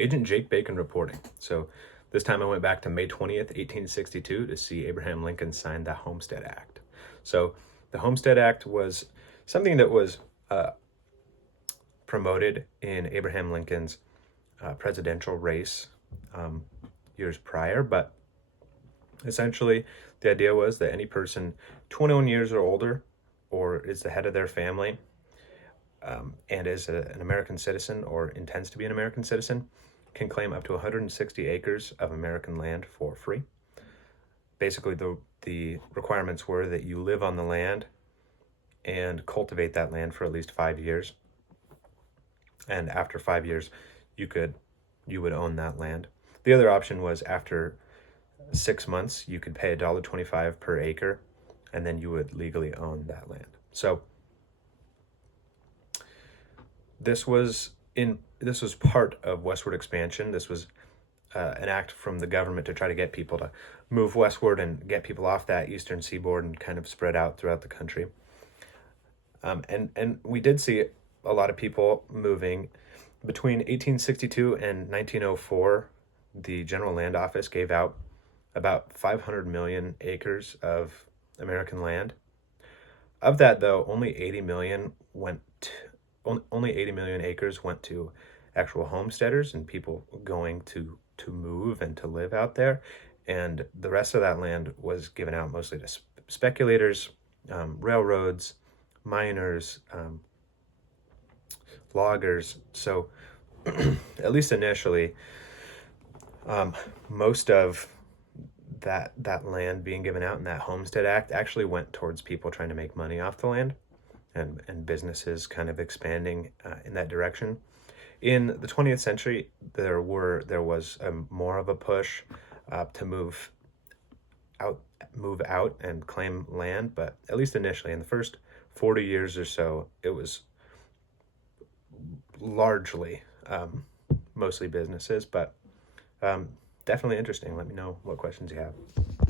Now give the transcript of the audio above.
Agent Jake Bacon reporting. So this time I went back to May 20th, 1862 to see Abraham Lincoln sign the Homestead Act. So the Homestead Act was something that was promoted in Abraham Lincoln's presidential race years prior, but essentially the idea was that any person 21 years or older or is the head of their family and is an American citizen or intends to be an American citizen can claim up to 160 acres of American land for free. Basically, the requirements were that you live on the land and cultivate that land for at least 5 years. And after 5 years, you would own that land. The other option was after 6 months, you could pay $1.25 per acre, and then you would legally own that land. So this was part of westward expansion. This was an act from the government to try to get people to move westward and get people off that eastern seaboard and kind of spread out throughout the country. And we did see a lot of people moving. Between 1862 and 1904, the General Land Office gave out about 500 million acres of American land. Of that, though, only 80 million acres went to actual homesteaders and people going to move and to live out there. And the rest of that land was given out mostly to speculators, railroads, miners, loggers. So at least initially, most of that land being given out in that Homestead Act actually went towards people trying to make money off the land and businesses kind of expanding in that direction. In the 20th century, there was more of a push to move out and claim land, but at least initially, in the first 40 years or so, it was largely mostly businesses, but definitely interesting. Let me know what questions you have.